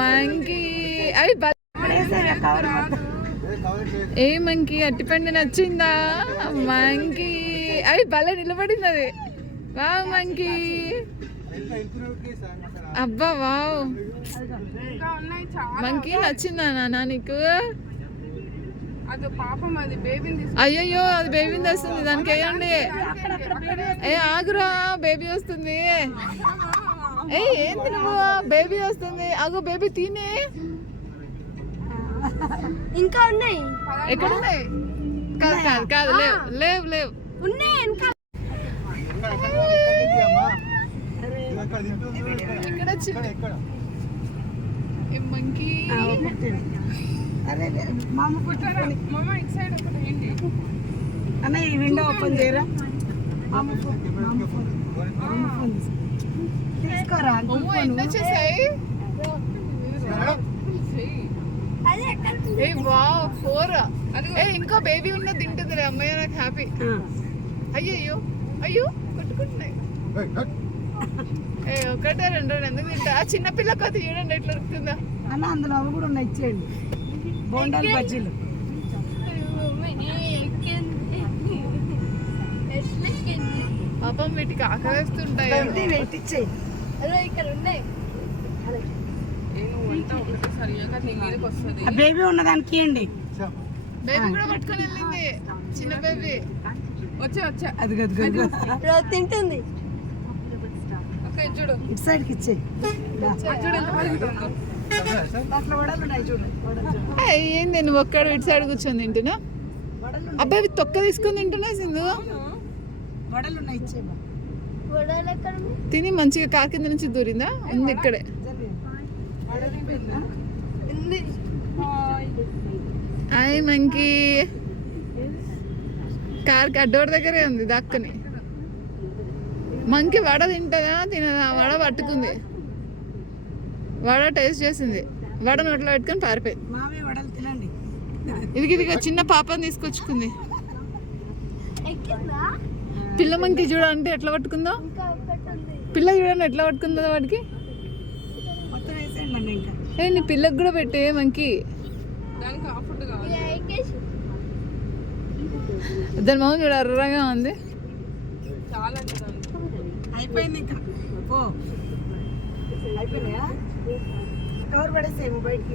Monkey అవి ఏ monkey అట్టిపండు నచ్చిందా? Monkey అవి భలే నిలబడింది అది. వావ్ మంకీ, అబ్బా వావ్ మంకీ నచ్చిందా నాన్న నీకు? అయ్యయ్యో అది బేబీని తెస్తుంది, దానికి వేయండి. ఏ ఆగురా, బేబీ వస్తుంది. ఏ ఏంది నువ్వు, బేబీ వస్తుంది. అగో బేబీ తినే. ఇంకా ఉన్నాయి. ఎక్కడ ఉన్నాయి? కాదు కాదు కాదు, లేవు లేవు లేవు. ఇక్కడ మంకీ అన్న ఈ విండో ఓపెన్ చేయరా? తీసుకోరా ఇంకో బేబీ ఉన్నది తింటుంది అమ్మయ్య, నాకు హ్యాపీ. అయ్యయ్యో అయ్యో కొట్టుకుంటున్నాయి. ఒకటే రెండు ఎందుకు తింటా? చిన్న పిల్లకి అది చూడండి ఎట్లా దొరుకుతుందా అన్న. అందులో అవి కూడా ఉన్నాయి, ఇచ్చేయండి. బోండాలు బజ్జీలు పాపం వీటికి ఆకలిస్తుంటాయి. బేబీ ఉన్నదానికి ఇవ్వండి. బేబీ కూడా పట్టుకొని వెళ్ళింది, చిన్న బేబీ. వచ్చా అది తింటుంది. చూడు ఇటు సైడ్కి ఇచ్చే. ఏంది నువ్వు ఒక్కడ ఇటు సైడ్ కూర్చొని తింటున్నా? అబ్బాయి తొక్క తీసుకొని తింటున్నా సింధు. తిని మంచిగా కార్ కింద నుంచి దూరిందా? ఉంది ఇక్కడే. హాయ్ మంకీ, కార్ అడ్డోర్ దగ్గరే ఉంది దక్కని. మంకీ వడ తింటుందా తినదా? వడ పట్టుకుంది, వడ టేస్ట్ చేసింది, వడ నోట్లో పెట్టుకొని పారిపోయింది. ఇదిగా చిన్న పాపని తీసుకొచ్చుకుంది. పిల్ల మంకీ చూడండి ఎట్లా పట్టుకుందో, పిల్ల చూడండి ఎట్లా పట్టుకుందో వాడికి. ఏ నీ పిల్లకి కూడా పెట్టే మంకీ. దాని మొహం చూడ ఎర్రగా ఉంది. అయిపోయింది ఇంకా అయిపోయినాయా? కవర్ పడేసేమో బయటికి.